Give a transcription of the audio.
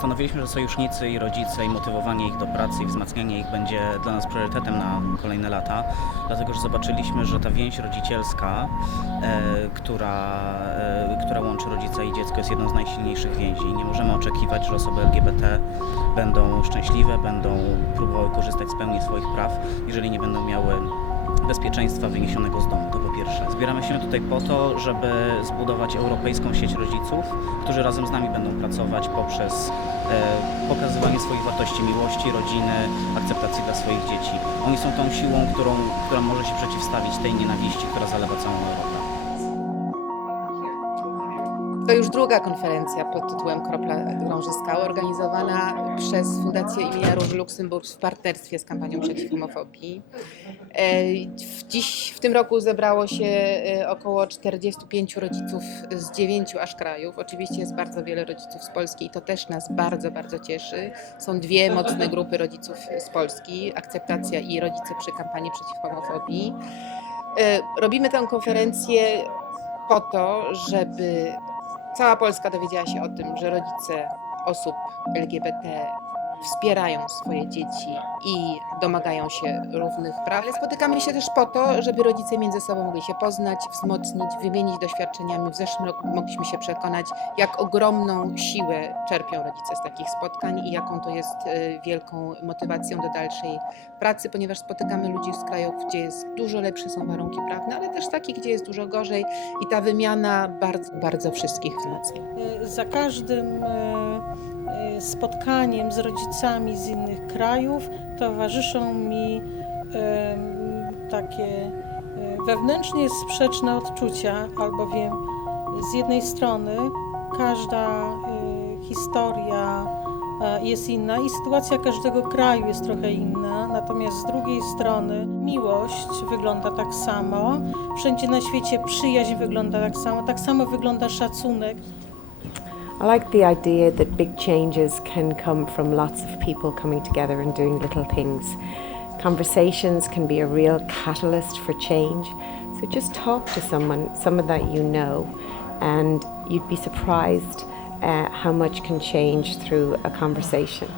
Postanowiliśmy, że sojusznicy i rodzice i motywowanie ich do pracy i wzmacnianie ich będzie dla nas priorytetem na kolejne lata, dlatego że zobaczyliśmy, że ta więź rodzicielska, e, która, e, która łączy rodzica i dziecko jest jedną z najsilniejszych więzi. Nie możemy oczekiwać, że osoby LGBT będą szczęśliwe, będą próbowały korzystać z pełni swoich praw, jeżeli nie będą miały bezpieczeństwa wyniesionego z domu, to po pierwsze. Zbieramy się tutaj po to, żeby zbudować europejską sieć rodziców, którzy razem z nami będą pracować poprzez e, pokazywanie swoich wartości miłości, rodziny, akceptacji dla swoich dzieci. Oni są tą siłą, którą, która może się przeciwstawić tej nienawiści, która zalewa całą Europę. To już druga konferencja pod tytułem Kropla skały, organizowana przez Fundację imienia Róży Luksemburg w partnerstwie z kampanią przeciw homofobii. E, Dziś, w tym roku zebrało się e, około 45 rodziców z 9 aż krajów. Oczywiście jest bardzo wiele rodziców z Polski i to też nas bardzo, bardzo cieszy. Są dwie mocne grupy rodziców z Polski, akceptacja i rodzice przy kampanii przeciw homofobii. E, Robimy tę konferencję po to, żeby cała Polska dowiedziała się o tym, że rodzice osób LGBT wspierają swoje dzieci i domagają się równych praw. Ale spotykamy się też po to, żeby rodzice między sobą mogli się poznać, wzmocnić, wymienić doświadczeniami. W zeszłym roku mogliśmy się przekonać, jak ogromną siłę czerpią rodzice z takich spotkań i jaką to jest e, wielką motywacją do dalszej pracy, ponieważ spotykamy ludzi z krajów, gdzie jest dużo lepsze są warunki prawne, ale też takich, gdzie jest dużo gorzej i ta wymiana bardzo, bardzo wszystkich wzmacnia. E, Za każdym e, spotkaniem z rodzicami z innych krajów towarzyszą mi takie e, wewnętrznie sprzeczne odczucia, albowiem z jednej strony każda e, historia e, jest inna i sytuacja każdego kraju jest trochę inna, natomiast z drugiej strony miłość wygląda tak samo, wszędzie na świecie przyjaźń wygląda tak samo, tak samo wygląda szacunek, I like the idea that big changes can come from lots of people coming together and doing little things. Conversations can be a real catalyst for change. So just talk to someone, someone that you know, and you'd be surprised uh, how much can change through a conversation.